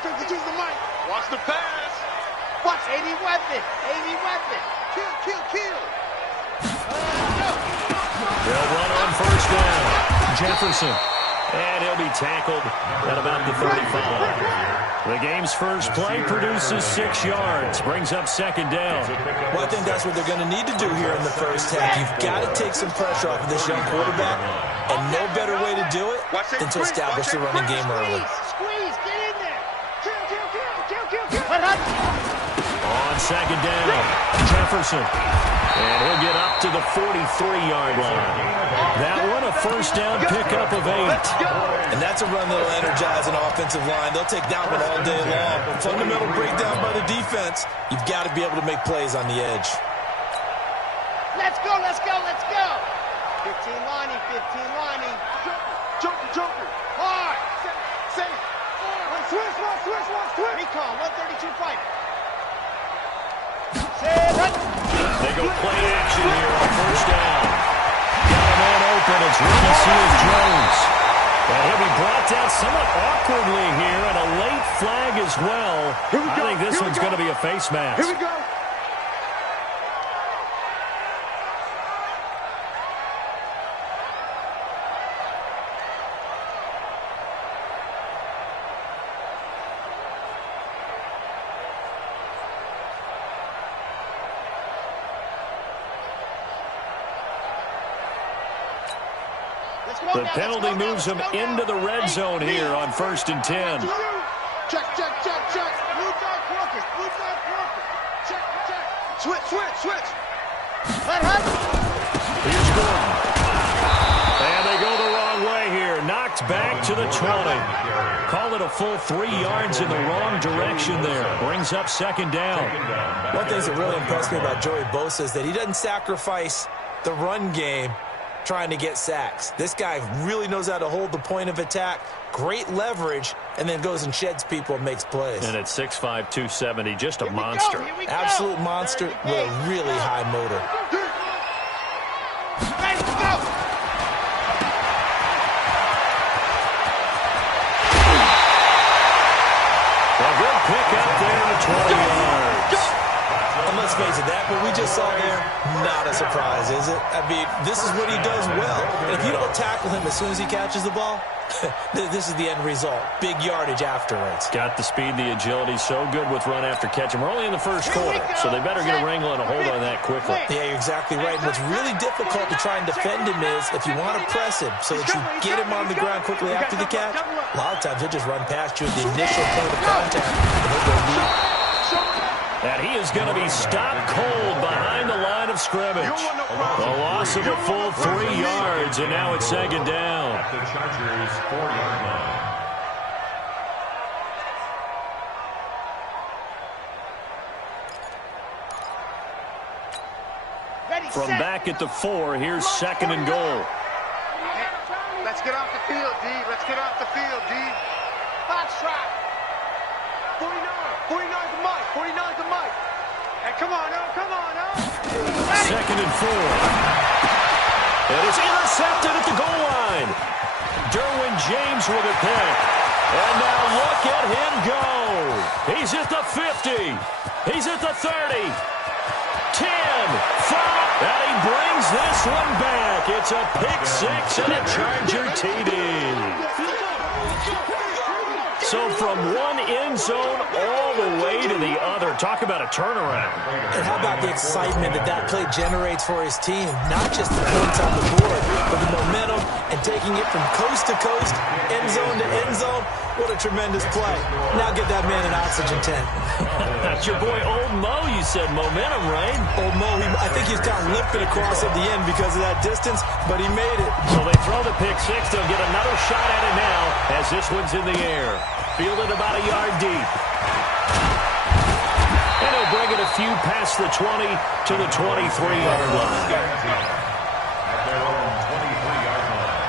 Use the mic. Watch the pass. Watch. 80 weapon. 80 weapon. Kill. They'll run on first down. Jefferson. And he'll be tackled at about the 35. The game's first play produces 6 yards. Brings up second down. Well, I think that's what they're going to need to do here in the first half. You've got to take some pressure off of this young quarterback. And no better way to do it than to establish the running game early. Squeeze. Get in there. Kill. On second down, Jefferson. And he'll get up to the 43-yard line. That one a first down pickup of 8. And that's a run that'll energize an offensive line. They'll take that one all day long. Fundamental breakdown by the defense. You've got to be able to make plays on the edge. Let's go. 15 Lonnie. Joker. Hard. Safe. Switch. Recon. 132 fighter. They go play action here on first down. Got a man open. It's Ricky Seals-Jones. And he'll be brought down somewhat awkwardly here, and a late flag as well. I think this one's going to be a face mask. Here we go. The penalty moves them into the red zone here on 1st and 10. Check. Blue dog workers. Check. Switch. Here's Gordon. And they go the wrong way here. Knocked back to the 20. Call it a full 3 yards in the wrong direction there. Brings up second down. One thing that really impressed me about Joey Bosa is that he doesn't sacrifice the run game trying to get sacks. This guy really knows how to hold the point of attack, great leverage, and then goes and sheds people and makes plays. And at 6'5", 270, just a monster. Absolute monster with a really high motor. Let's go. A good pick up there at 20 yards. And let's face it, that what we just saw there, not a surprise, is it? I mean, this is what he does well. And if you don't tackle him as soon as he catches the ball, this is the end result. Big yardage afterwards. Got the speed, the agility, so good with run after catch. And we're only in the first quarter, so they better get a wrangle and a hold on that quickly. Yeah, you're exactly right. And what's really difficult to try and defend him is if you want to press him so that you get him on the ground quickly after the catch, a lot of times he'll just run past you at the initial point of contact and he'll go deep. And he is going to be stopped cold behind the line of scrimmage. A loss of a full 3 yards, and now it's second down. At the Chargers' 4-yard line. From back at the 4, here's second and goal. Let's get off the field, D. Box trot. 49 to Mike. Hey, come on, Second and 4. And it's intercepted at the goal line. Derwin James with a pick. And now look at him go. He's at the 50. He's at the 30. 10, 5, and he brings this one back. It's a pick 6 and a Charger TD. So from one end zone all the way to the other. Talk about a turnaround. And how about the excitement that play generates for his team? Not just the points on the board, but the momentum and taking it from coast to coast, end zone to end zone. What a tremendous play. Now get that man an oxygen tent. That's your boy Old Mo, you said. Momentum, right? Old Mo, I think he's kind of limping across at the end because of that distance, but he made it. So they throw the pick 6. They'll get another shot at it now as this one's in the air. Fielded about a yard deep. And he'll bring it a few past the 20 to the 23-yard line. At their own 23-yard line.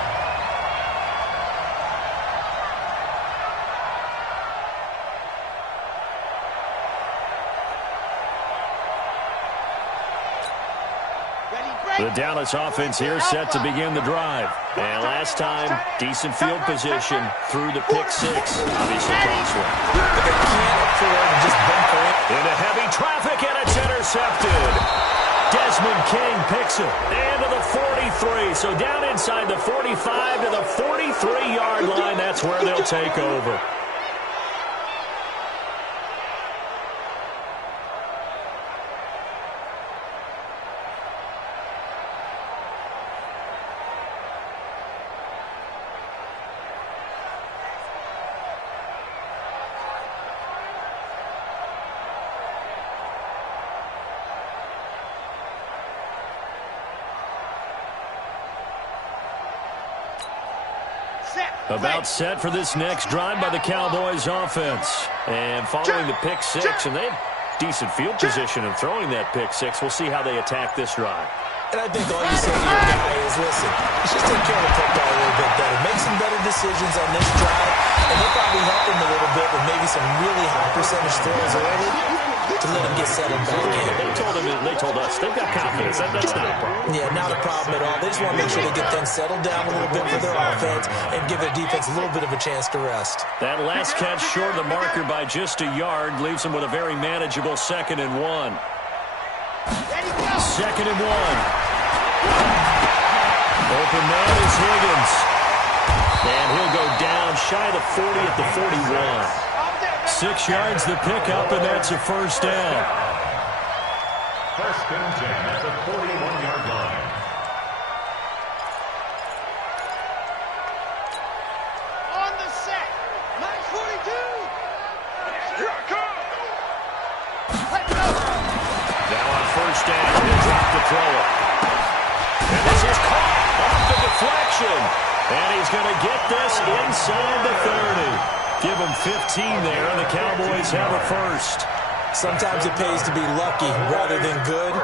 The Dallas offense here set to begin the drive. And last time, decent field position through the pick 6. Obviously, cost one. The it. And to the 43. So down inside the 45 to the 43-yard line. That's where they'll take over. About set for this next drive by the Cowboys offense. And following the pick six, and they have decent field position in throwing that pick six. We'll see how they attack this drive. And I think all you say to your guy is, listen, let's just take care of the football a little bit better. Make some better decisions on this drive, and they'll probably help him a little bit with maybe some really high percentage throws early to let him get settled back in. They told us they've got confidence. That's not a problem. Yeah, not a problem at all. They just want to make sure they get things settled down a little bit for their offense and give their defense a little bit of a chance to rest. That last catch short of the marker by just a yard leaves them with a very manageable 2nd and 1. 2nd and 1. Open man is Higgins. And he'll go down shy of the 40 at the 41. 6 yards the pickup, and that's a first down. First and 10 at the 41-yard line. On the set. Line 42. Here I come. Let's go. Now on first down, he'll drop the throw. And this is caught off the deflection. And he's going to get this inside the 30. Give him 15 there, and the Cowboys have a first. Sometimes it pays to be lucky rather than good.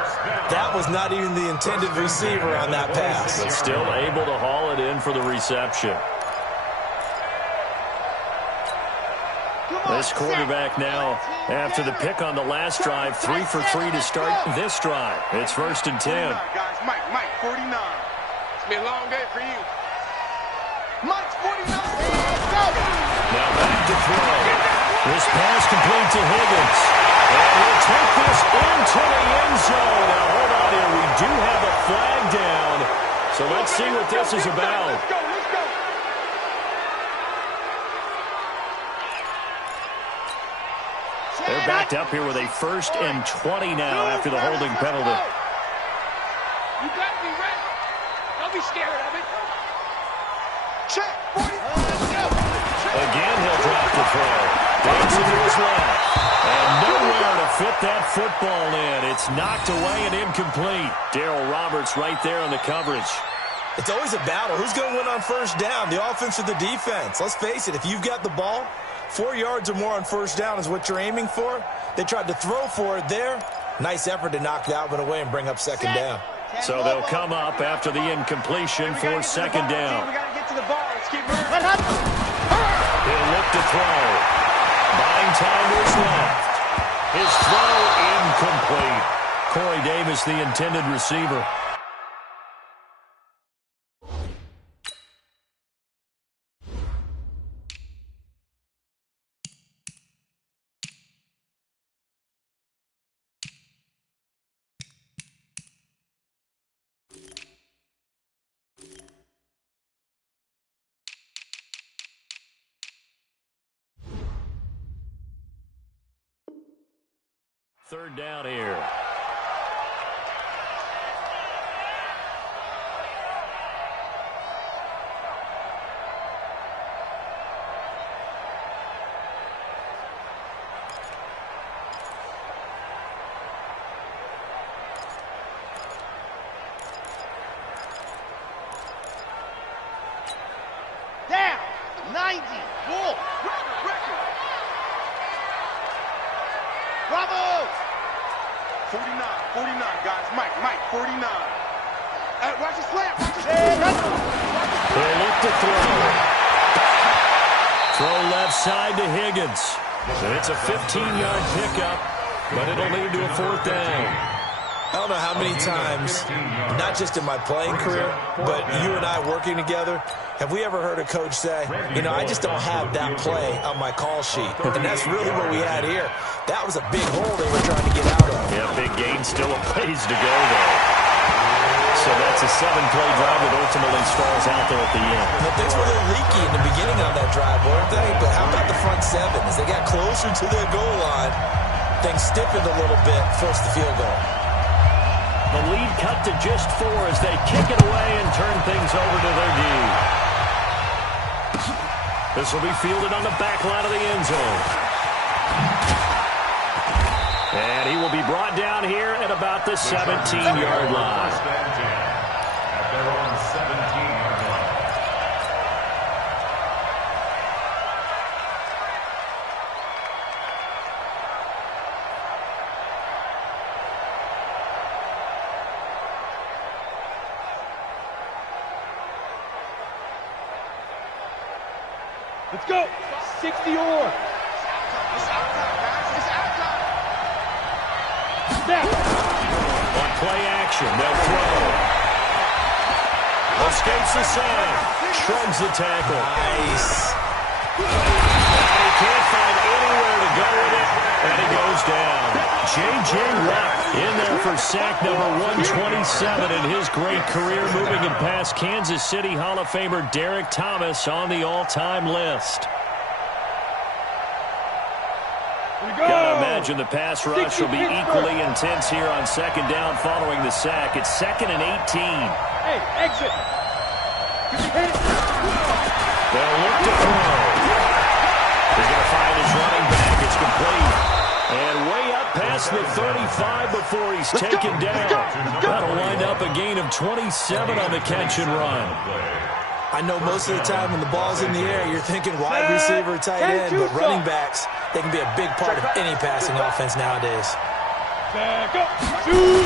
That was not even the intended receiver on that pass. But still able to haul it in for the reception. This quarterback now, after the pick on the last drive, 3 for 3 to start this drive. It's 1st and 10. Guys, Mike, 49. It's been a long day for you. Mike's 49. Let's go. Now back to throw. This pass complete to Higgins. And he'll take this into the end zone. Now hold on here. We do have a flag down. So let's see what this is about. Let's go. They're backed up here with a 1st and 20 now after the holding penalty. You got to be ready. Don't be scared of it. Check. Again, he'll drop the throw. Dancing to his left. And nowhere to fit that football in. It's knocked away and incomplete. Darryl Roberts right there on the coverage. It's always a battle. Who's going to win on first down, the offense or the defense? Let's face it, if you've got the ball, 4 yards or more on first down is what you're aiming for. They tried to throw for it there. Nice effort to knock that one away and bring up 2nd down. So they'll come up after the incompletion for 2nd down. We got to get to the ball. Let's keep moving. He'll look to throw. Buying time to his left. His throw incomplete. Corey Davis, the intended receiver. Third down here. Down. 90. Wolf. Record. Bravo. 49, guys. Mike, 49. Watch his slant. They'll look to throw. Throw left side to Higgins. It's a 15-yard pickup, but it'll lead to a 4th down. I don't know how many times, not just in my playing career, but you and I working together, have we ever heard a coach say, you know, I just don't have that play on my call sheet. And that's really what we had here. That was a big hole they were trying to get out of. Yeah, big gain, still a ways to go, though. So that's a 7-play drive that ultimately stalls out there at the end. Well, things were a little leaky in the beginning on that drive, weren't they? But how about the front seven? As they got closer to their goal line, things stiffened a little bit, forced the field goal. The lead cut to just 4 as they kick it away and turn things over to their D. This will be fielded on the back line of the end zone. And he will be brought down here at about the 17-yard line. At their own 17-yard line. Let's go. 60 or. It's outside, guys. It's outside. Snap. On play action, they'll throw. Escapes the sack. Shrugs the tackle. Nice. And he can't find anywhere to go with it. And he goes down. J.J. Watt in there for sack number 127 in his great career, moving him past Kansas City Hall of Famer Derek Thomas on the all-time list. Gotta imagine the pass rush will be equally intense here on second down following the sack. It's 2nd and 18. Hey, exit. They'll look to throw. He's going to find his running back. It's complete. And way up past the 35 before he's taken down. That'll wind up a gain of 27 on the catch and run. I know most of the time when the ball's in the air, you're thinking wide receiver, tight end, but running backs, they can be a big part of any passing offense nowadays. Back up. Shoot.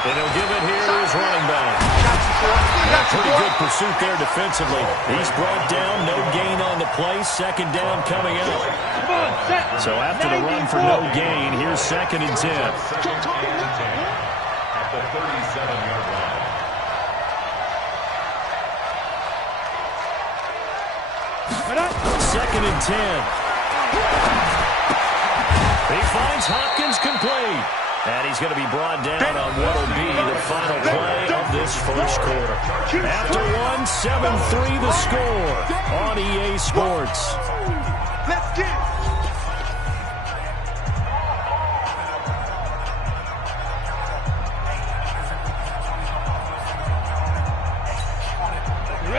And he'll give it here to his running back. A pretty good pursuit there defensively. He's brought down, no gain on the play. Second down coming out. So after the run for no gain, here's 2nd and 10. At the 37-yard line. Second and 10. He finds Hopkins complete. And he's going to be brought down on what will be the final play of this first quarter. After 1, 7-3 the score on EA Sports. Let's get it.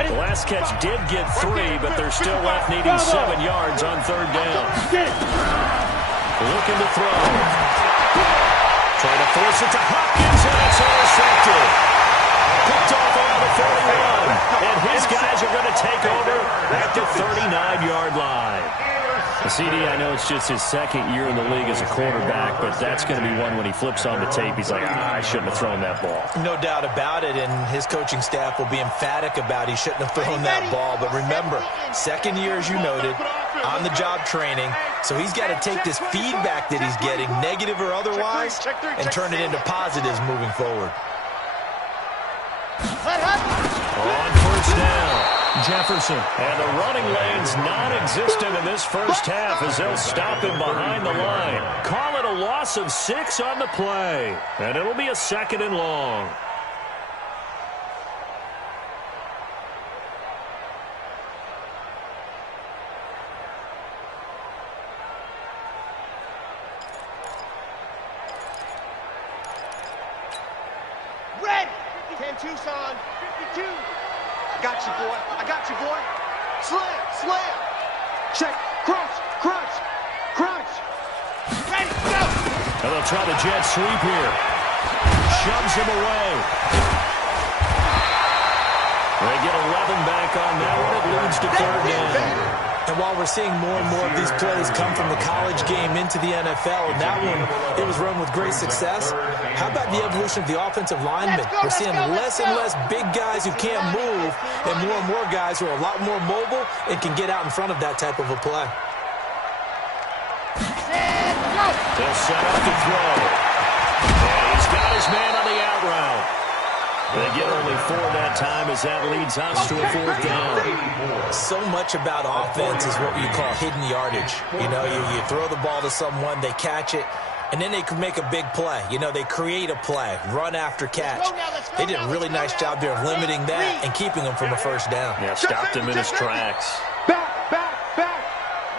The last catch did get 3, but they're still left needing 7 yards on third down. Looking to throw. Trying to force it to Hopkins, and it's intercepted. Picked off around the 41, and his guys are going to take over at the 39-yard line. The CD, I know it's just his 2nd year in the league as a quarterback, but that's going to be one when he flips on the tape, he's like, I shouldn't have thrown that ball. No doubt about it, and his coaching staff will be emphatic about he shouldn't have thrown that ball. But remember, 2nd year, as you noted, on-the-job training, so he's got to take this feedback that he's getting, negative or otherwise, and turn it into positives moving forward. On first down, Jefferson. And the running lane's non-existent in this first half as they'll stop him behind the line. Call it a loss of 6 on the play. And it'll be a 2nd and long. Ready. 10 Tucson. 52. Got you, boy. I got you, boy. Slam, slam. Check. Crunch, crunch, crunch. Ready, go. And they'll try the jet sweep here. Shoves him away. They get 11 back on that one. It leads to third down. And while we're seeing more and more of these plays come from the college game into the NFL, and that one, it was run with great success, how about the evolution of the offensive linemen? We're seeing less and less big guys who can't move and more guys who are a lot more mobile and can get out in front of that type of a play. They'll set up to throw. And he's got his man on the out route. They get only 4 that time as that leads us to a 4th down. So much about offense is what you call hidden yardage. You know, you throw the ball to someone, they catch it, and then they could make a big play. You know, they create a play, run after catch. They did a really nice job there of limiting that and keeping him from a first down. Yeah, stopped him in his tracks. Back.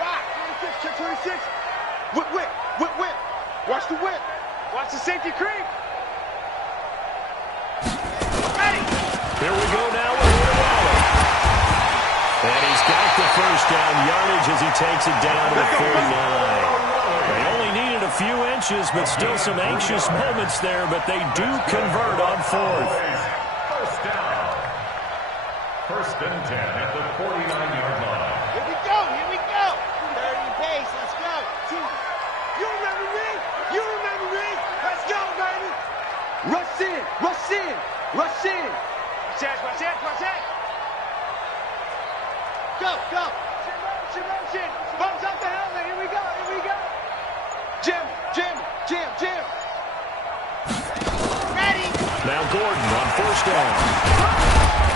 Rock. 26. Whip. Watch the whip. Watch the safety creep. Ready. Here we go now with Waller. And he's got the first down yardage as he takes it down to the 49. They only needed a few inches, but still some anxious moments there, but they do convert on fourth. First down. First and 10 at the 49-yard line. Here we go. 30 pace. Let's go. You remember me? Let's go, baby. Rush in. Watch it. Go. Motion. Bumps up the helmet. Here we go. Jim. Ready. Now Gordon on first down.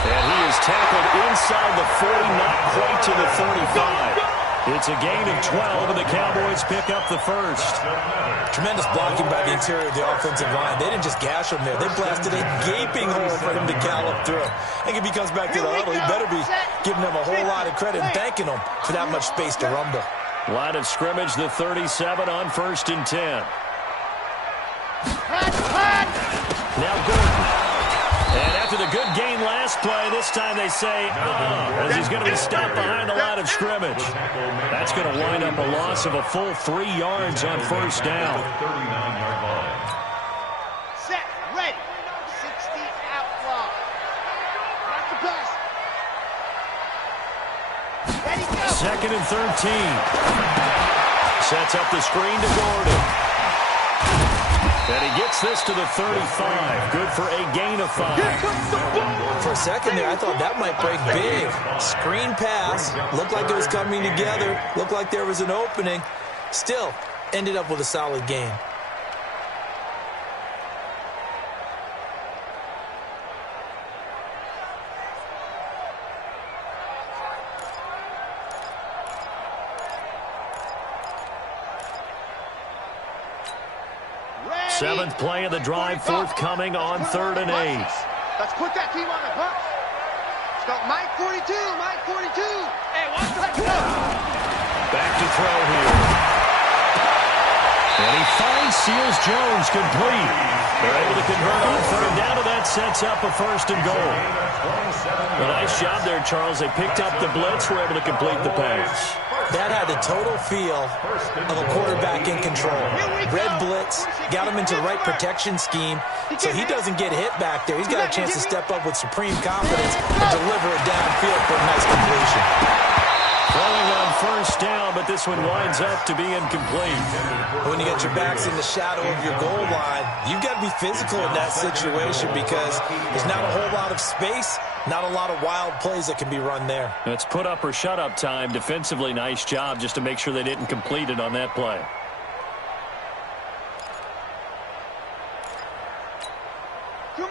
And he is tackled inside the 40, not quite to the 35. It's a gain of 12, and the Cowboys pick up the first. Tremendous blocking by the interior of the offensive line. They didn't just gash him there. They blasted a gaping hole for him to gallop through. I think if he comes back to the huddle, he better be giving them a whole lot of credit and thanking them for that much space to rumble. Line of scrimmage, the 37 on first and 10. Now Gordon. And after the good game last play, this time they say, as he's going to be stopped behind the line of scrimmage. That's going to wind up a loss of a full 3 yards on first down. 39-yard line. Set. Ready. 60 outlaw. Watch the pass. Ready, go. Second and 13. Sets up the screen to Gordon. And he gets this to the 35. Good for a gain of 5. For a second there, I thought that might break big. Screen pass. Looked like it was coming together. Looked like there was an opening. Still, ended up with a solid game. Seventh play of the drive, forthcoming on 3rd and 8. Let's put that team on the bus. Let's go, Mike 42. Hey, watch the let's go. Back to throw here. And he finds Seals Jones complete. They're able to convert on 3rd down, and that sets up a 1st and goal. A nice job there, Charles. They picked up the blitz, were able to complete the pass. That had the total feel of a quarterback in control. Red blitz, got him into the right protection scheme, so he doesn't get hit back there. He's got a chance to step up with supreme confidence and deliver it downfield for a nice completion. Throwing on first down, but this one winds up to be incomplete. When you get your backs in the shadow of your goal line, you've got to be physical in that situation because there's not a whole lot of space, not a lot of wild plays that can be run there. It's put up or shut up time. Defensively, nice job just to make sure they didn't complete it on that play.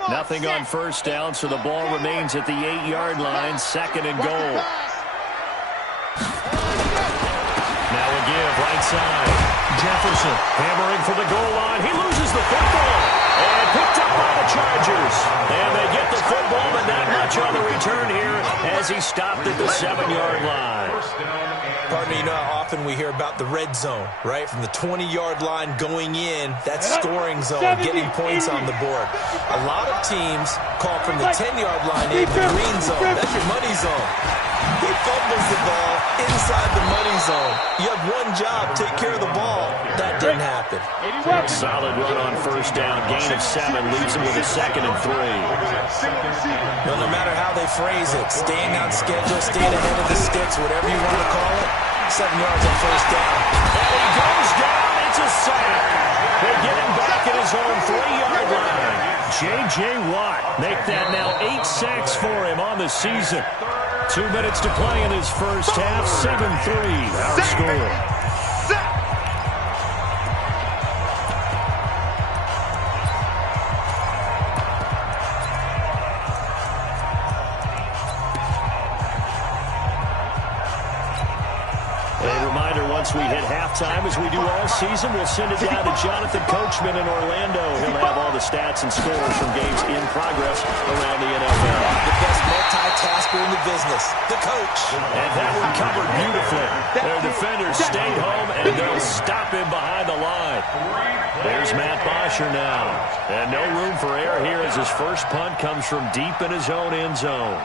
Nothing on first down, so the ball remains at the 8-yard line, 2nd and goal. Now a give, right side. Jefferson hammering for the goal line. He loses the football. And picked up by the Chargers. And they get the football, but not much on the return here as he stopped at the 7-yard line. Partner, you know how often we hear about the red zone, right? From the 20-yard line going in, that's scoring zone, getting points on the board. A lot of teams call from the 10-yard line in the green zone. That's your money zone. He fumbles the ball inside the money zone. You have one job, take care of the ball. That didn't happen. Solid run on first down. Gain of 7 leaves him with a 2nd and 3. Well, no matter how they phrase it, staying on schedule, staying ahead of the sticks, whatever you want to call it, 7 yards on first down. And he goes down. It's a sack. They get him back at his own 3-yard line. J.J. Watt make that now 8 sacks for him on the season. 2 minutes to play in his first half. 7-3 our score. A reminder, once we hit half halftime, as we do all season, we'll send it down to Jonathan Coachman in Orlando. He'll have all the stats and scores from games in progress around the NFL. The best multitasker in the business, the coach. And that one covered beautifully. Their defenders stayed home, and they'll stop him behind the line. There's Matt Bosher now. And no room for error here as his first punt comes from deep in his own end zone.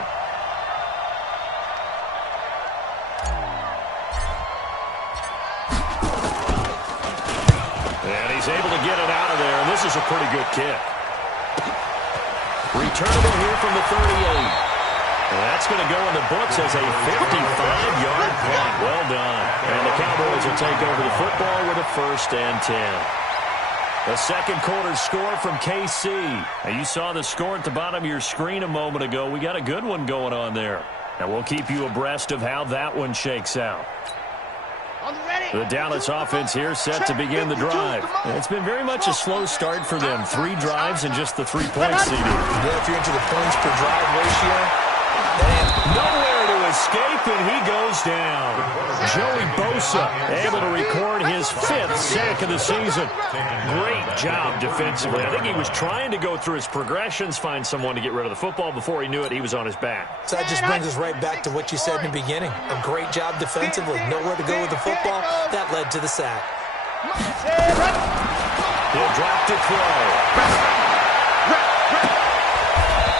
And he's able to get it out of there, and this is a pretty good kick. Returnable here from the 38. And that's going to go in the books as a 55-yard punt. Well done. And the Cowboys will take over the football with a 1st and 10. The second quarter score from KC. Now, you saw the score at the bottom of your screen a moment ago. We got a good one going on there. And we'll keep you abreast of how that one shakes out. The Dallas offense here set to begin the drive. It's been very much a slow start for them. 3 drives and just the 3 points CD. Yeah, if you're into the points per drive ratio, nowhere to escape, and he goes down. Joey Bosa able to record his 5th sack of the season. Great job defensively. I think he was trying to go through his progressions, find someone to get rid of the football. Before he knew it, he was on his back. So that just brings us right back to what you said in the beginning. A great job defensively. Nowhere to go with the football. That led to the sack. He'll drop to throw.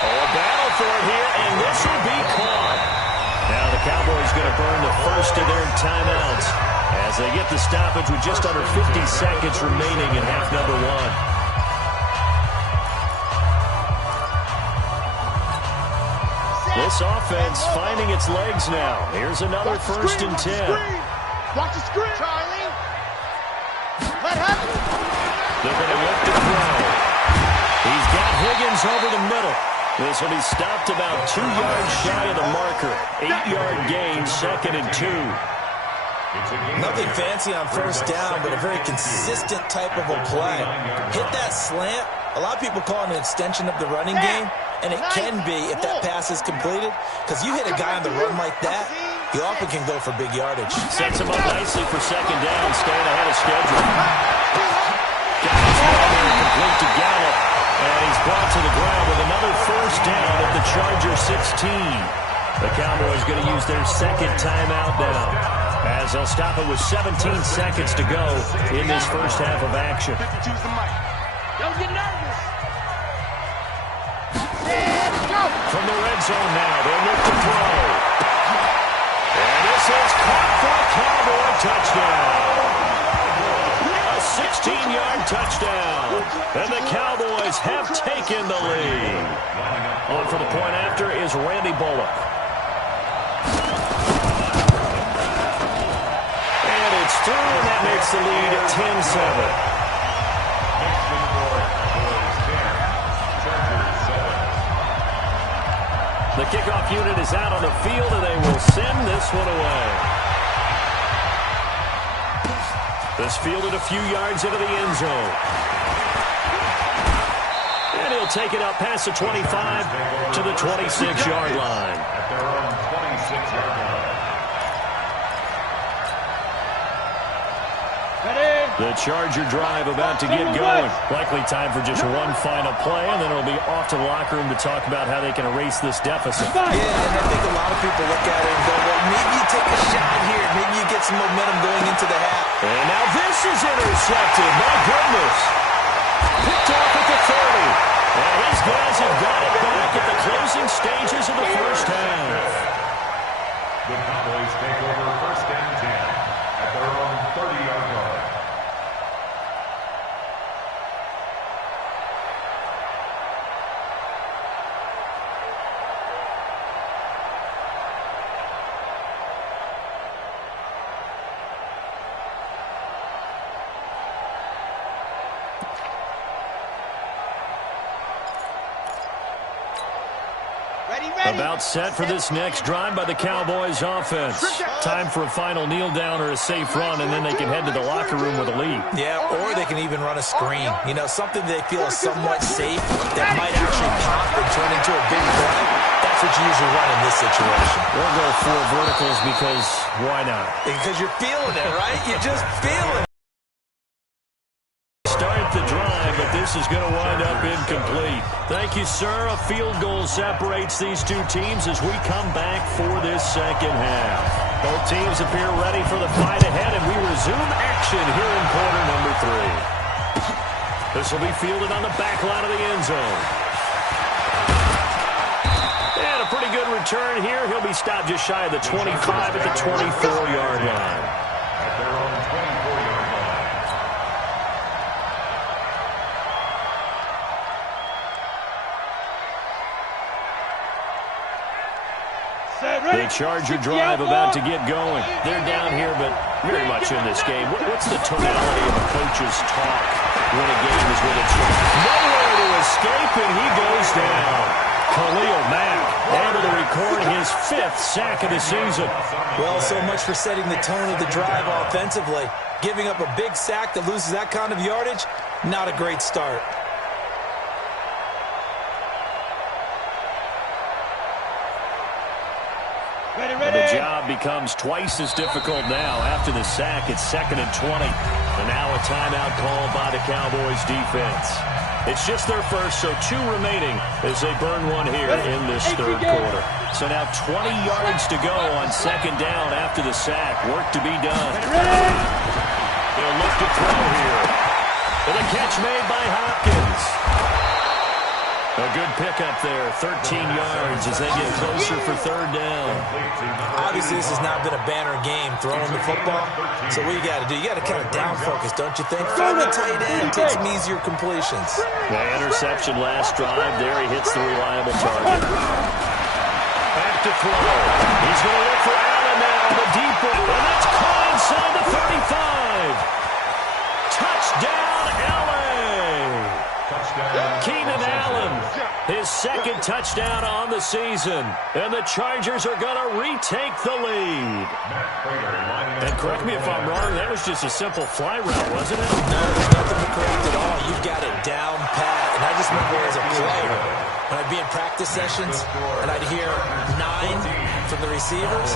A battle for it here, and this will be caught. Now the Cowboys going to burn the first of their timeouts as they get the stoppage with just under 50 seconds remaining in half number 1. This offense finding its legs now. Here's another 1st and 10. Watch the screen, Charlie. Let happen. They're going to lift the throw. He's got Higgins over the middle. This will be stopped about 2 yards shy of the marker. 8-yard gain, 2nd and 2. Nothing fancy on 1st down, but a very consistent type of a play. Hit that slant. A lot of people call it an extension of the running game, and it can be if that pass is completed, because you hit a guy on the run like that, he often can go for big yardage. Sets him up nicely for 2nd down, staying ahead of schedule. Got his ball there, complete to Gallup, and he's brought to the ground with another 1st down at the Charger 16. The Cowboys going to use their 2nd timeout now, as they'll stop it with 17 seconds to go in this first half of action. Don't get nervous. From the red zone now, they'll look to throw. And this is caught for a Cowboy touchdown. A 16-yard touchdown. And the Cowboys have taken the lead. On for the point after is Randy Bullock. And it's through, and that makes the lead at 10-7. The kickoff unit is out on the field, and they will send this one away. This fielded a few yards into the end zone. And he'll take it up past the 25 to the 26-yard line. At their own 26-yard line. The Charger drive about to get going. Likely time for just one final play, and then it'll be off to the locker room to talk about how they can erase this deficit. Yeah, and I think a lot of people look at it and go, well, maybe you take a shot here. Maybe you get some momentum going into the half. And now this is intercepted. My goodness. Picked off at the 30. And his guys have got it back at the closing stages of the first half. The Cowboys take over 1st and 10 at their own 30-yard line. About set for this next drive by the Cowboys offense. Time for a final kneel down or a safe run, and then they can head to the locker room with a lead. Yeah, or they can even run a screen. You know, something they feel is somewhat safe that might actually pop and turn into a big play. That's that's what you usually run in this situation. We'll go 4 verticals because why not? Because you're feeling it, right? You're just feeling it. Start the drive, but this is going to wind up incomplete. Thank you, sir. A field goal separates these two teams as we come back for this second half. Both teams appear ready for the fight ahead, and we resume action here in quarter number 3. This will be fielded on the back line of the end zone. And a pretty good return here. He'll be stopped just shy of the 25 at the 24-yard line. At their own 24-yard line. The Charger drive about to get going. They're down here, but very much in this game. What's the tonality of a coach's talk when a game is with its nowhere to escape, and he goes down. Khalil Mack able to record his 5th sack of the season. Well, so much for setting the tone of the drive offensively. Giving up a big sack that loses that kind of yardage, not a great start. And the job becomes twice as difficult now. After the sack, it's 2nd and 20. And now a timeout called by the Cowboys defense. It's just their first, so 2 remaining as they burn one here in this third quarter. So now 20 yards to go on 2nd down after the sack. Work to be done. They'll look to throw here. And a catch made by Hopkins. A good pickup there, 13 yards as they get closer for 3rd down. Obviously, this has not been a banner game throwing the football. So what you got to do, you got to kind of down focus, don't you think? Find the tight end, take some easier completions. The interception last drive there. He hits the reliable target. Back to throw. He's going to look for Allen now on the deep one. And that's caught inside the 35. Touchdown, LA. Keenan Allen, his 2nd touchdown on the season. And the Chargers are going to retake the lead. And correct me if I'm wrong, that was just a simple fly route, wasn't it? No, there's nothing to correct at all. You've got it down pat. And I just remember as a player, when I'd be in practice sessions, and I'd hear 9 from the receivers,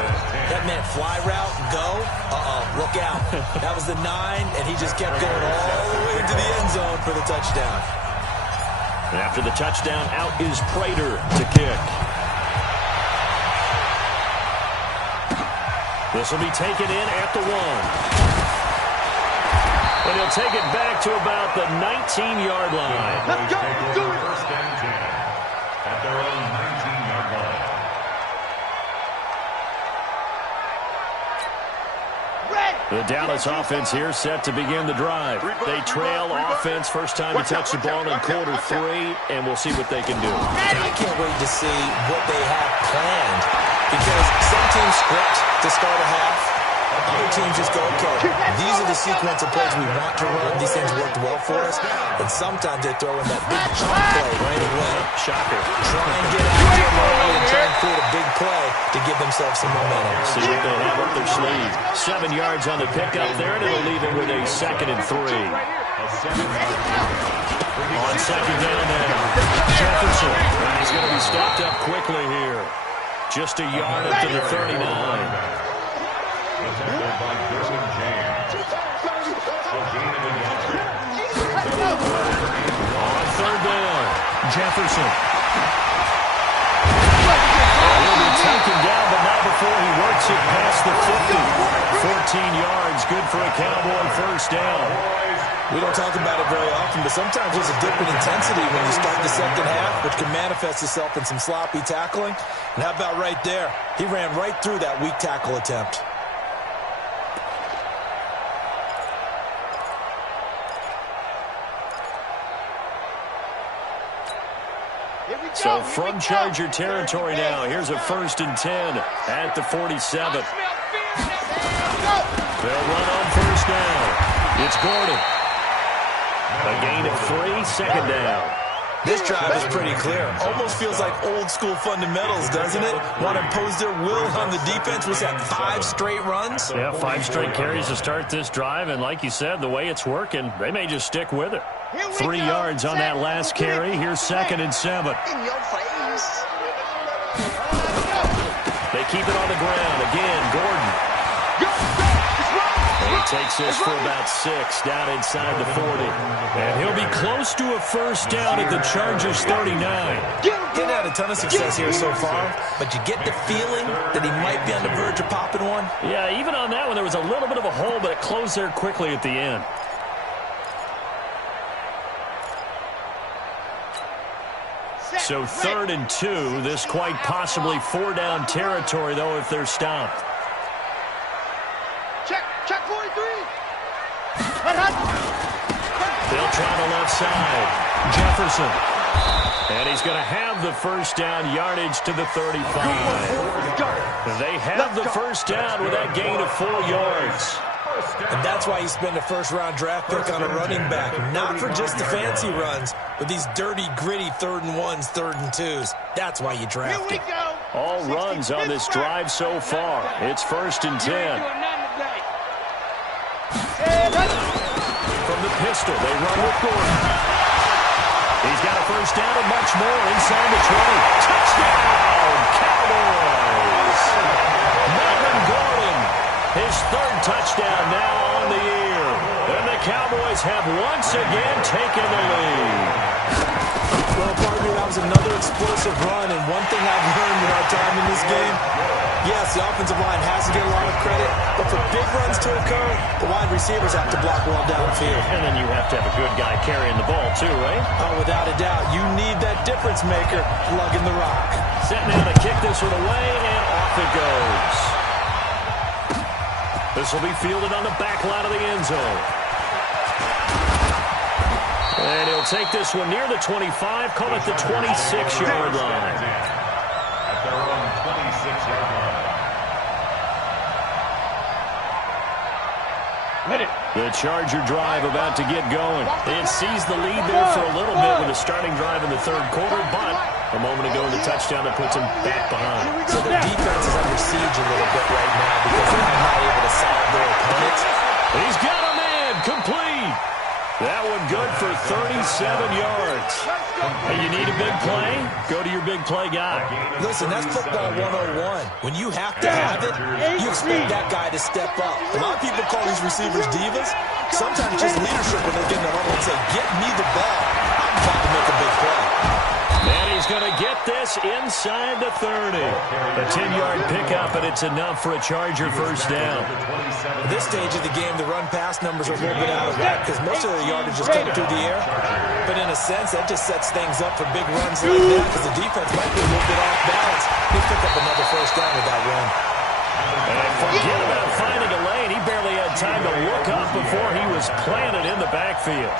that meant fly route, go, look out. That was the 9, and he just kept going all the way to the end zone for the touchdown. After the touchdown, out is Prater to kick. This will be taken in at the 1. And he'll take it back to about the 19-yard line. Let's go. Do it. 1st and 10 at their own 19-yard line. The Dallas offense here set to begin the drive. They trail offense first time to touch the ball in quarter 3, and we'll see what they can do. I can't wait to see what they have planned, because some teams script to start a half. Other teams just go, okay, these are the sequence of plays we want to run. These things worked well for us. And sometimes they throw in that big chunk play right away. Shocker. Try and get out there early and try and create a big play to give themselves some momentum. See what they have up their sleeve. 7 yards on the pickup there, and it'll leave it with a 2nd and 3. On 2nd down now, Jefferson. And he's going to be stopped up quickly here. Just a yard up to the 39. Tackled by Derwin James. A gain of a yard. On 3rd down, Jefferson. He'll be taken down, but not before he works it past the 50. 14 yards, good for a Cowboy 1st down. We don't talk about it very often, but sometimes there's a dip in intensity when you start the 2nd half, which can manifest itself in some sloppy tackling. And how about right there? He ran right through that weak tackle attempt. So from Charger territory now, here's a 1st and 10 at the 47. They'll run on 1st down. It's Gordon. A gain of 3, 2nd down. This drive is pretty clear. Almost feels like old school fundamentals, doesn't it? Want to impose their will on the defense. Was that 5 straight runs? Yeah, 5 straight carries to start this drive. And like you said, the way it's working, they may just stick with it. 3 yards on that last carry. Here's 2nd and 7. In your face. keep it on the ground. Again, Gordon. And he takes this for about 6 down inside the 40. And he'll be close to a first down at the Chargers' 39. Didn't have a ton of success here so far, but you get the feeling that he might be on the verge of popping one. Yeah, even on that one, there was a little bit of a hole, but it closed there quickly at the end. So 3rd and 2. This quite possibly 4-down territory, though, if they're stopped. Check 43. They'll try the left side. Jefferson. And he's going to have the first down, yardage to the 35. They have the first down with that gain of 4 yards. And that's why you spend a first-round draft pick on a running back. Not for just the fancy runs, but these dirty, gritty 3rd and 1s, 3rd and 2s. That's why you draft him. All runs on this drive so far. It's 1st and 10. From the pistol, they run with Gordon. He's got a first down and much more inside the 20. Touchdown, Cowboys! Melvin Gordon, his 3rd touchdown now on the year. And the Cowboys have once again taken the lead. Well, partner, that was another explosive run, and one thing I've learned in our time in this game, yes, the offensive line has to get a lot of credit, but for big runs to occur, the wide receivers have to block well downfield. And then you have to have a good guy carrying the ball, too, right? Oh, without a doubt. You need that difference maker lugging the rock. Setting out to kick this one away, and off it goes. This will be fielded on the back line of the end zone. And he'll take this one near the 25, call it the 26-yard line. At their own 26-yard line. The Charger drive about to get going. It sees the lead there for a little bit with a starting drive in the 3rd quarter, but a moment ago the touchdown that puts him back behind. So the defense is under siege a little bit right now because they're not able to solve their opponents. He's got a man, complete. That one good for 37 yards. Hey, you need a big play? Go to your big play guy. Listen, that's football 101. When you have to have it, you expect that guy to step up. A lot of people call these receivers divas. Sometimes just leadership when they're getting the huddle and say, get me the ball. I'm about to make a big play. And he's going to get this inside the 30. A 10-yard pickup, and it's enough for a Charger first down. At this stage of the game, the run-pass numbers are a little bit out of whack because most of their yardage is coming through the air. But in a sense, that just sets things up for big runs like that because the defense might be a little bit off balance. He'll pick up another first down with that run. And forget about finding a lane. He barely had time to look up before he was planted in the backfield.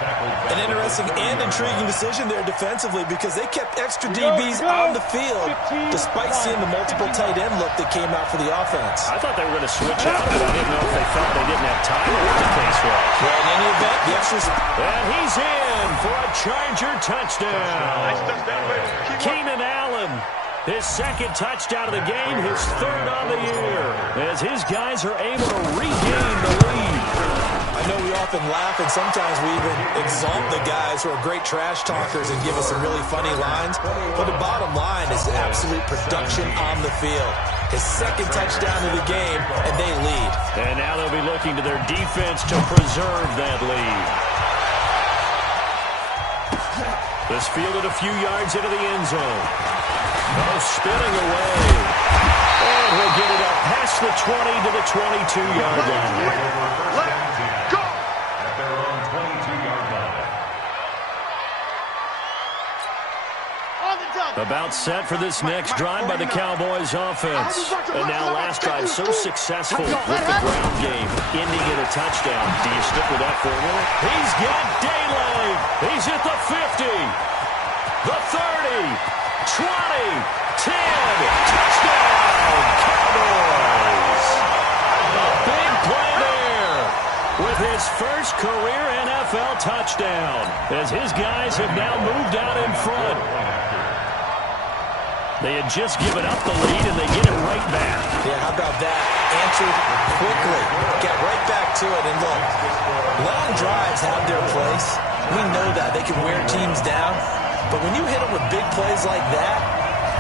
An interesting and intriguing decision there defensively because they kept extra DBs on the field despite seeing the multiple tight end look that came out for the offense. I thought they were going to switch out, but I didn't know if they felt they didn't have time or what the case was. Well, in any event, the extras... And he's in for a Charger touchdown. Keenan Allen. His 2nd touchdown of the game, his 3rd on the year, as his guys are able to regain the lead. I know we often laugh, and sometimes we even exalt the guys who are great trash talkers and give us some really funny lines, but the bottom line is absolute production on the field. His 2nd touchdown of the game, and they lead. And now they'll be looking to their defense to preserve that lead. This fielded a few yards into the end zone. Oh, spinning away. And he'll get it up past the 20 to the 22-yard line. Let's go! At their own 22-yard line. About set for this next drive by the Cowboys offense. And now last drive so successful with the ground game, ending in a touchdown. Do you stick with that formula? He's got daylight. He's at the 50, the 30, 20, 10, touchdown, Cowboys! A big play there with his first career NFL touchdown as his guys have now moved out in front. They had just given up the lead, and they get it right back. Yeah, how about that? Answered quickly. Get right back to it. And look, long drives have their place. We know that. They can wear teams down. But when you hit them with big plays like that,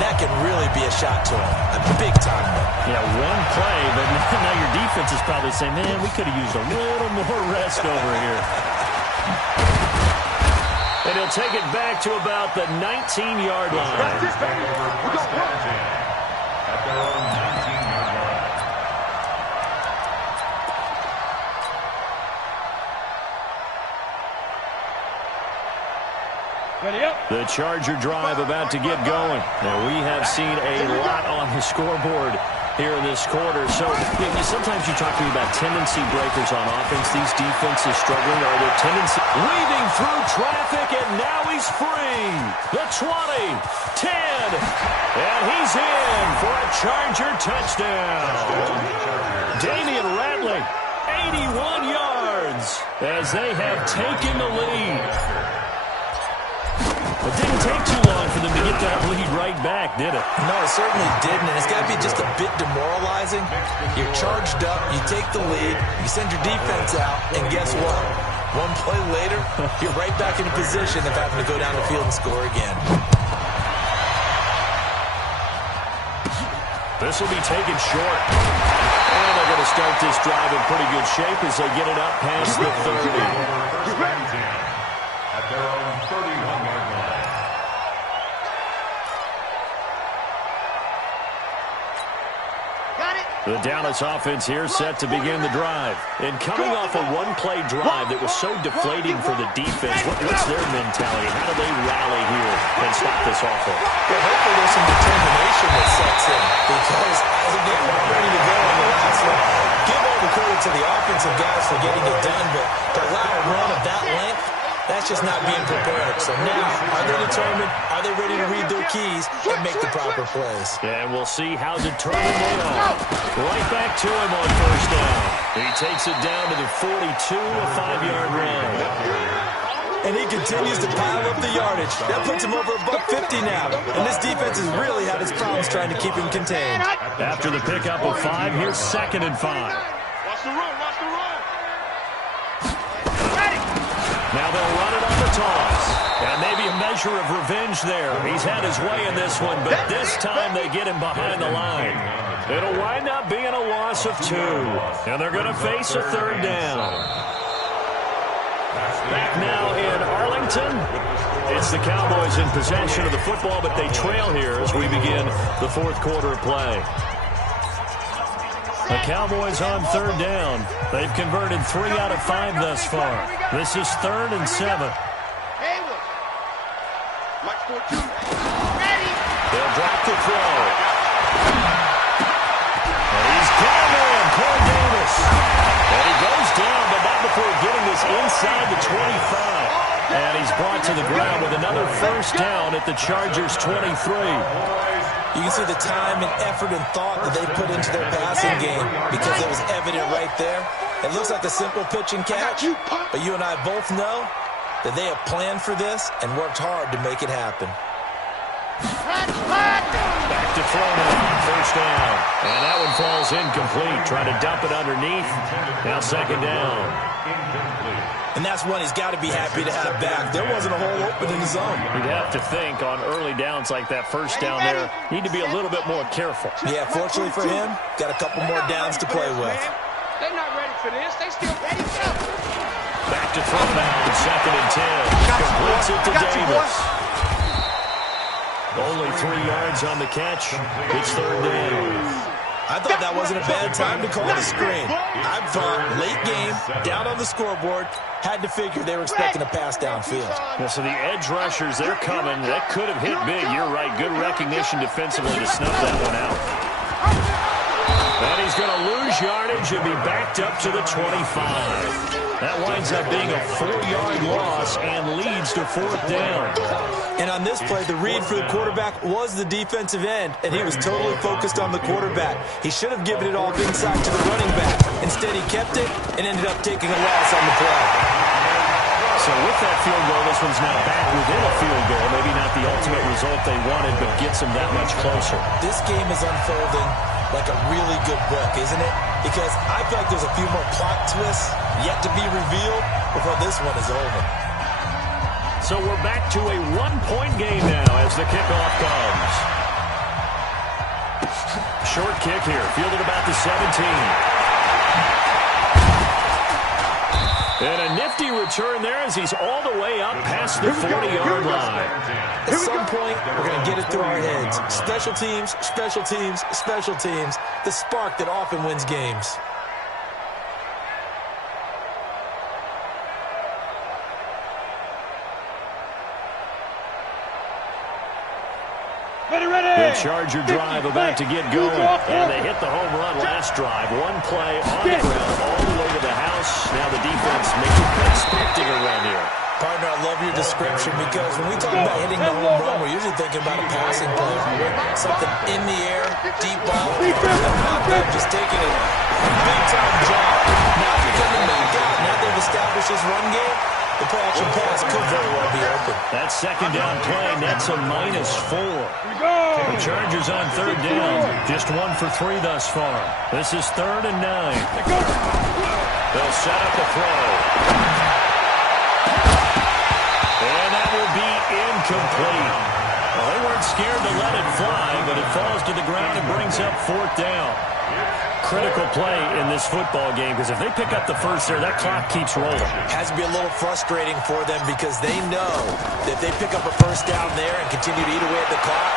that can really be a shot to him. A big time one. Yeah, one play, but now your defense is probably saying, man, we could have used a little more rest over here. And he'll take it back to about the 19-yard line. At their own 19-yard line. The Charger drive about to get going. Now, we have seen a lot on the scoreboard here in this quarter. So, sometimes you talk to me about tendency breakers on offense. These defenses struggling. Are there tendency? Weaving through traffic, and now he's free. The 20, 10, and he's in for a Charger touchdown. Damian Rattling, 81 yards as they have taken the lead. It didn't take too long for them to get that lead right back, did it? No, it certainly didn't, and it's got to be just a bit demoralizing. You're charged up, you take the lead, you send your defense out, and guess what? One play later, you're right back in a position of having to go down the field and score again. This will be taken short. And they're going to start this drive in pretty good shape as they get it up past the 30. At their own 31-yard line. The Dallas offense here set to begin the drive. And coming off a one-play drive that was so deflating for the defense, what's their mentality? How do they rally here and stop this offense? Well, hopefully there's some determination that sets in because they weren't ready to go on the last one. Give all the credit to the offensive guys for getting it done, but to allow a run of that length, that's just not being prepared. So now, are they determined? Are they ready to read their keys and make the proper plays? And we'll see how determined they are. Right back to him on first down. He takes it down to the 42, a 5-yard run. And he continues to pile up the yardage. That puts him over $150 now. And this defense has really had its problems trying to keep him contained. After the pickup of 5, here's 2nd and 5. Watch the run, watch the run. Now they'll run it on the toss. And maybe a measure of revenge there. He's had his way in this one, but this time they get him behind the line. It'll wind up being a loss of 2. And they're going to face a 3rd down. Back now in Arlington. It's the Cowboys in possession of the football, but they trail here as we begin the 4th quarter of play. The Cowboys on 3rd down. They've converted 3 out of 5 thus far. This is 3rd and 7. They'll drop the throw. And he's got him, Corey Davis. And he goes down, but not before getting this inside the 25. And he's brought to the ground with another first down at the Chargers' 23. You can see the time and effort and thought that they put into their passing game because it was evident right there. It looks like a simple pitch and catch, but you and I both know that they have planned for this and worked hard to make it happen. Back to throw now, first down. And that one falls incomplete. Trying to dump it underneath. Now 2nd down. And that's one he's got to be happy to have back. There wasn't a hole open in the zone. You'd have to think on early downs like that first down there, need to be a little bit more careful. Yeah, fortunately for him, got a couple more downs to play with. They're not ready for this. They still ready to go. Back to throw now, 2nd and 10. Completes it to Davis. Only 3 yards on the catch. It's 3rd down. I thought that wasn't a bad time to call the screen. I thought late game, down on the scoreboard, had to figure they were expecting a pass downfield. Yeah, so the edge rushers, they're coming. That could have hit big. You're right. Good recognition defensively to snuff that one out. And he's going to lose yardage and be backed up to the 25. That winds up being a 4-yard loss and leads to 4th down. And on this play, the read for the quarterback was the defensive end, and he was totally focused on the quarterback. He should have given it all inside to the running back. Instead, he kept it and ended up taking a loss on the play. So with that field goal, this one's now back within a field goal. Maybe not the ultimate result they wanted, but gets them that much closer. This game is unfolding like a really good book, isn't it? Because I feel like there's a few more plot twists yet to be revealed before this one is over. So we're back to a 1-point game now as the kickoff comes. short kick here, fielded about the 17. And a nifty return there as he's all the way up past the 40-yard line. At some point, we're going to get it through our heads. Special teams, special teams, special teams. The spark that often wins games. The Charger drive about to get going. And they hit the home run last drive. One play on the ground all the way to the house. Now the defense makes it expecting a run here. Partner, I love your description because when we talk about hitting the home run, we're usually thinking about a passing play. Something in the air, deep ball, just taking a big-time jump. Now becoming knocked out. Now they've established this run game. The play-action pass could very well be open. That second down play, that's a -4. The Chargers on third down. Just 1 for 3 thus far. This is 3rd and 9. They'll set up the throw. And that will be incomplete. Well, they weren't scared to let it fly, but it falls to the ground and brings up 4th down. Critical play in this football game because if they pick up the first there, that clock keeps rolling. Has to be a little frustrating for them because they know that if they pick up a first down there and continue to eat away at the clock,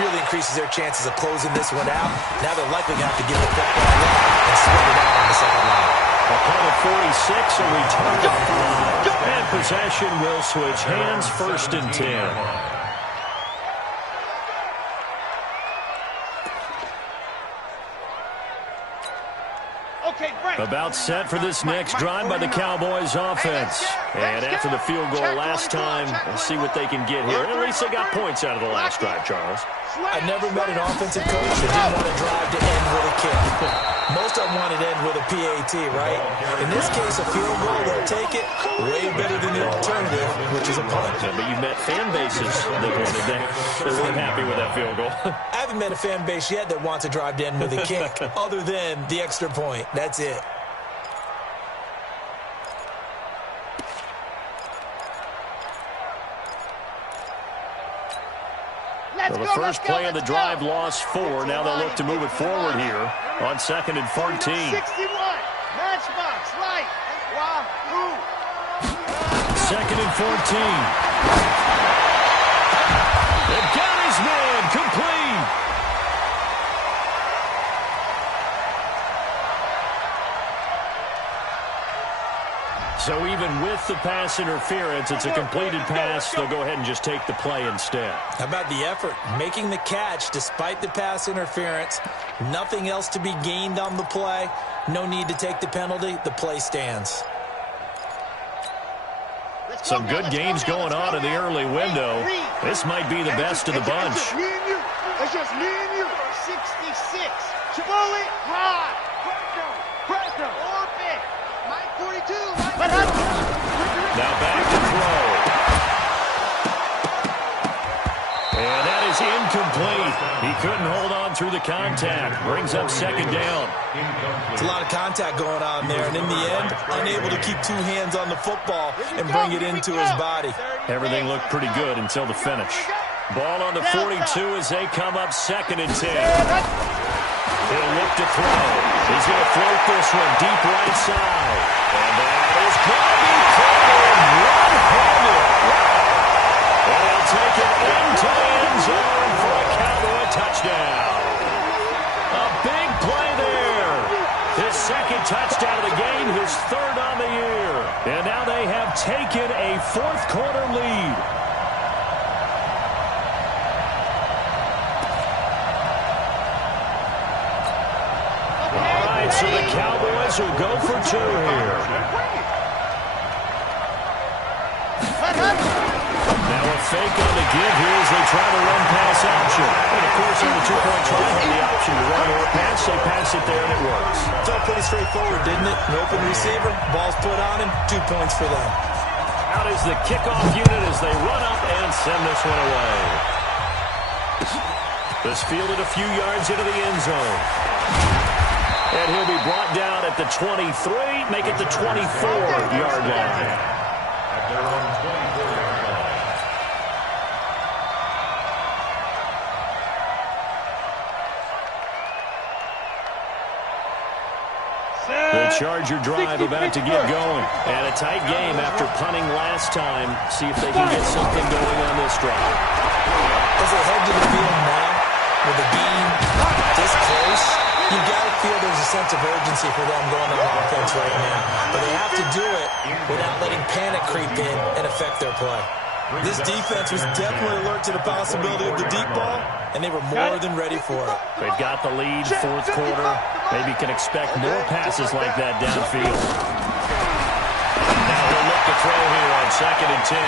really increases their chances of closing this one out. Now they're likely going to have to give the football up and sweat it out on the sideline. A punt of 46, a return to 5. And possession will switch hands, 1st and 10. About set for this next drive by the Cowboys offense. And after the field goal last time, we'll see what they can get here. At least they got points out of the last drive, Charles. I never met an offensive coach that didn't want to drive to end with a kick. Most of them wanted to end with a PAT, right? In this case, a field goal, they'll take it way better than the alternative, which is a punt. Yeah, but you've met fan bases that wanted that. They weren't happy with that field goal. I haven't met a fan base yet that wants to drive to end with a kick other than the extra point. That's it. So the first play of the drive lost 4. Now they'll look to move it forward here on 2nd and 14. 61. Matchbox, right. Wahoo. 2nd and 14. They've got his man complete. So even with the pass interference, it's a completed pass. They'll go ahead and just take the play instead. How about the effort? Making the catch despite the pass interference. Nothing else to be gained on the play. No need to take the penalty. The play stands. Some good games going on in the early window. This might be the best of the bunch. It's just me and you. 66. Chiboli, high. Pressure. Orbit. Mike 42. Now back to throw. And that is incomplete. He couldn't hold on through the contact. Brings up 2nd down. It's a lot of contact going on there, and in the end, unable to keep 2 hands on the football and bring it into his body. Everything looked pretty good until the finish. Ball on the 42 as they come up 2nd and 10. He'll look to throw. He's going to float this one deep right side. And that is going to be caught one-handed. And he'll take it into the end zone for a Cowboy touchdown. A big play there. His 2nd touchdown of the game, his 3rd on the year. And now they have taken a 4th quarter lead. So the Cowboys will go for 2 here. Now a fake on the give here as they try to run pass option. And of course on the 2-point try had the option to run or pass. They pass it there and it works. Felt pretty straightforward, didn't it? An open receiver, ball's put on him, 2 points for them. Out is the kickoff unit as they run up and send this one away. This fielded a few yards into the end zone. And he'll be brought down at the 23, make it the 24-yard line. At their own 24-yard line. Charger drive about to get going. And a tight game after punting last time. See if they can get something going on this drive. As they head to the field now, with the game this close, you've got to feel there's a sense of urgency for them going on offense right now. But they have to do it without letting panic creep in and affect their play. This defense was definitely alert to the possibility of the deep ball, and they were more than ready for it. They've got the lead, fourth quarter. Maybe can expect more passes like that downfield. Now he'll look to throw here on 2nd and 10.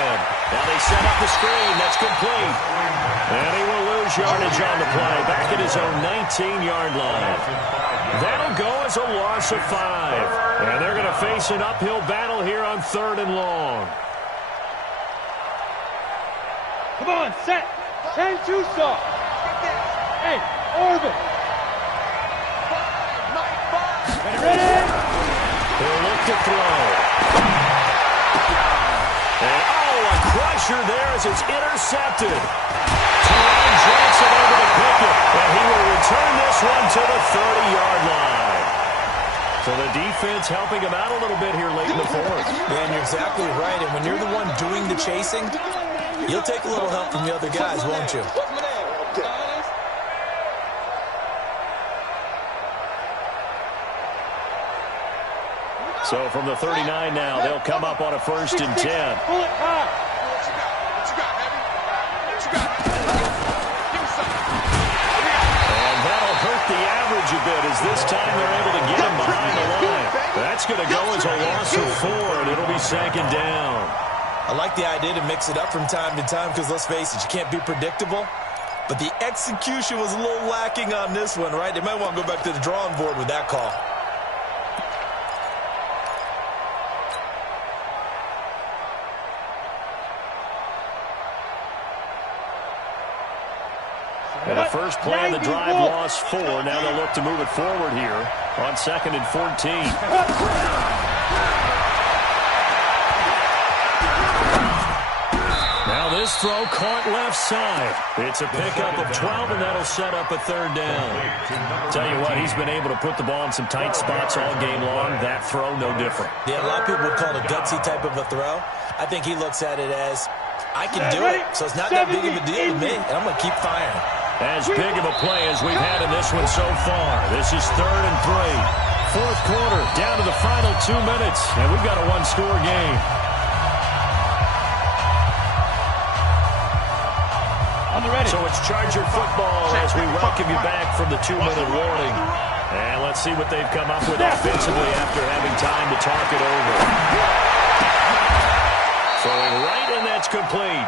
Now they set up the screen. That's complete. And he will lose yardage on the play. Back at his own 19-yard line. That'll go as a loss of 5. And they're going to face an uphill battle here on 3rd and long. Come on, set. 10-2 saw. Hey, Orville. Ready? He'll look to throw. And, a crusher there as it's intercepted. Ryan Johnson able to pick it. And he will return this one to the 30-yard line. So the defense helping him out a little bit here late in the fourth. Yeah, and you're exactly right. And when you're the one doing the chasing, you'll take a little help from the other guys, won't you? So from the 39 now, they'll come up on a 1st and 10. And that'll hurt the average a bit as this time they're able to get him behind the line. That's going to go as a loss of 4, and it'll be 2nd down. I like the idea to mix it up from time to time because, let's face it, you can't be predictable. But the execution was a little lacking on this one, right? They might want to go back to the drawing board with that call. And the first play of the drive lost 4. Now they'll look to move it forward here on 2nd and 14. Now this throw caught left side. It's a pickup of 12, and that'll set up a 3rd down. Tell you what, he's been able to put the ball in some tight spots all game long. That throw, no different. Yeah, a lot of people would call it a gutsy type of a throw. I think he looks at it as, I can do it, so it's not that big of a deal to me, and I'm going to keep firing. As big of a play as we've had in this one so far. This is 3rd and 3. Fourth quarter, down to the final 2 minutes, and we've got a one-score game. So it's Charger football as we welcome you back from the 2-minute warning. And let's see what they've come up with offensively after having time to talk it over. Throwing right, and that's complete.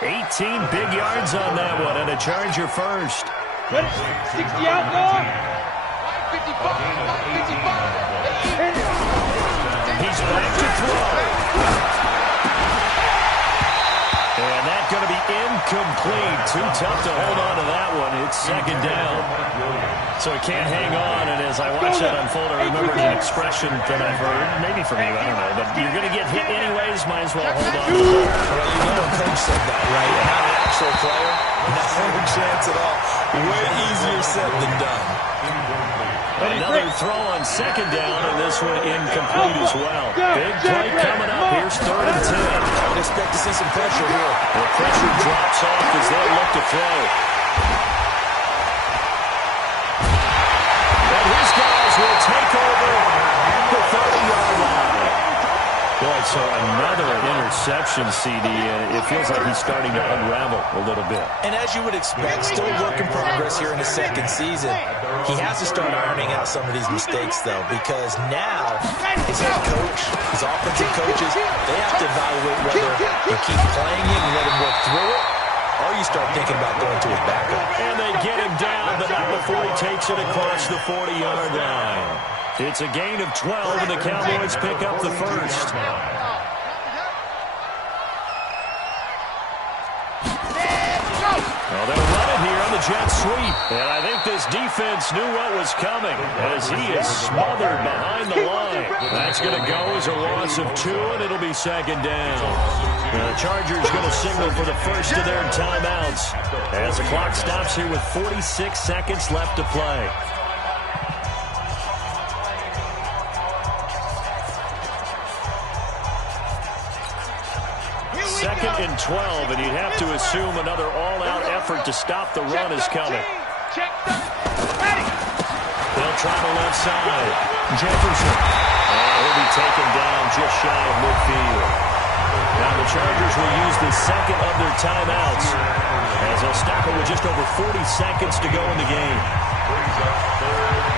18 big yards on that one, and a Charger first. 60 out long. 55. He's back to throw. And that's going to be incomplete. Too tough to hold on to that one. It's 2nd down. So he can't hang on, and as I watch that unfold, I remembered an expression that I've heard, maybe from you, I don't know, but you're going to get hit anyways, might as well hold on to the ball. Well, you know a coach said that, right? Not an actual player. No chance at all. Way easier said than done. Another throw on 2nd down, and this one incomplete as well. Big play coming up. Here's 3rd and 10. I would expect to see some pressure here. The pressure drops off as they'll look to throw. And his guys will take over the 30-yard line. Boy, so another interception, CD, and it feels like he's starting to unravel a little bit. And as you would expect, still a work in progress here in his 2nd season. He has to start ironing out some of these mistakes, though, because now his head coach, his offensive coaches, they have to evaluate whether you keep playing it and let him work through it, or you start thinking about going to his backup. And they get him down, but not before he takes it across the 40-yard line. It's a gain of 12, and the Cowboys pick up the first. Well, they'll run it here on the jet sweep. And I think this defense knew what was coming as he is smothered behind the line. That's going to go as a loss of 2, and it'll be 2nd down. The Chargers going to signal for the first of their timeouts as the clock stops here with 46 seconds left to play. 2nd and 12, and you'd have to assume another all-out effort to stop the run is coming. They'll try the left side. Jefferson. And he'll be taken down just shy of midfield. Now the Chargers will use the second of their timeouts as they'll stop it with just over 40 seconds to go in the game. Brings up 3rd and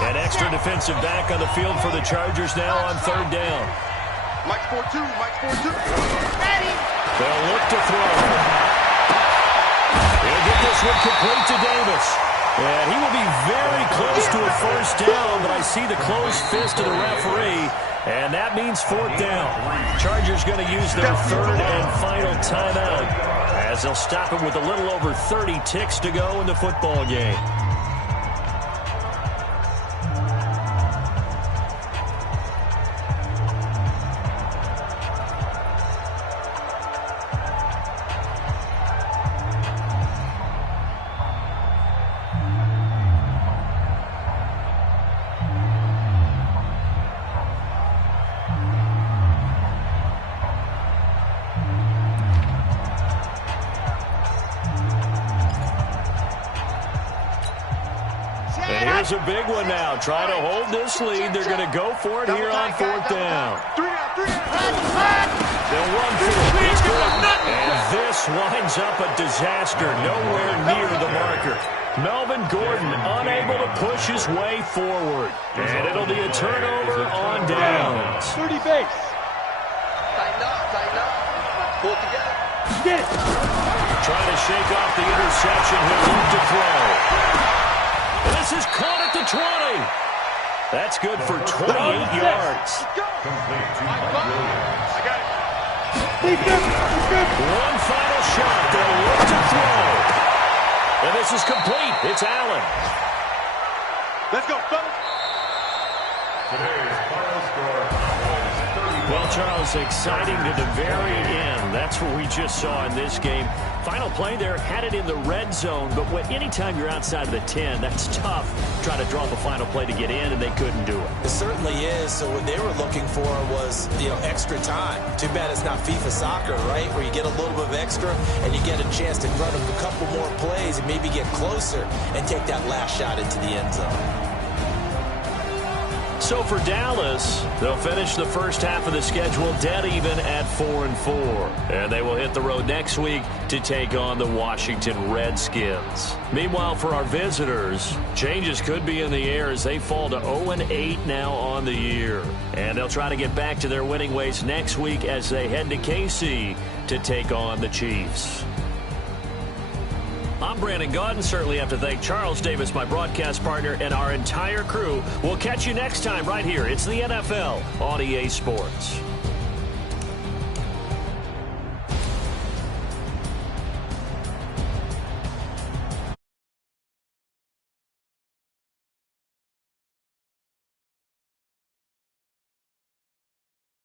3. An extra defensive back on the field for the Chargers now on 3rd down. Mike's 4-2. Mike's 4-2. Ready. They'll look to throw. He'll get this one complete to Davis. And he will be very close to a first down, but I see the closed fist of the referee, and that means 4th down. Chargers going to use their 3rd and final timeout as they'll stop it with a little over 30 ticks to go in the football game. Here's a big one now. Trying to hold this lead. They're going to go for it here on 4th down. They'll run for it. It's good. And this winds up a disaster. Nowhere near the marker. Melvin Gordon unable to push his way forward. And it'll be a turnover on downs. 30 base. Tighten up. Pull it together. Get it. Trying to shake off the interception. He'll look to throw. This is caught at the 20. That's good for 28 yards. Complete to Williams. I got it. He's good. One final shot. They'll look to throw. And this is complete. It's Allen. Let's go, fellas. Today's final score is 30. Well, Charles, exciting to the very end. That's what we just saw in this game. Final play there, had it in the red zone, but anytime you're outside of the 10, that's tough. Trying to draw the final play to get in, and they couldn't do it. It certainly is. So what they were looking for was, extra time. Too bad it's not FIFA soccer, right? Where you get a little bit of extra and you get a chance to run a couple more plays and maybe get closer and take that last shot into the end zone. So for Dallas, they'll finish the first half of the schedule dead even at 4-4. And they will hit the road next week to take on the Washington Redskins. Meanwhile, for our visitors, changes could be in the air as they fall to 0-8 now on the year. And they'll try to get back to their winning ways next week as they head to KC to take on the Chiefs. I'm Brandon Gaudin. Certainly have to thank Charles Davis, my broadcast partner, and our entire crew. We'll catch you next time right here. It's the NFL on EA Sports.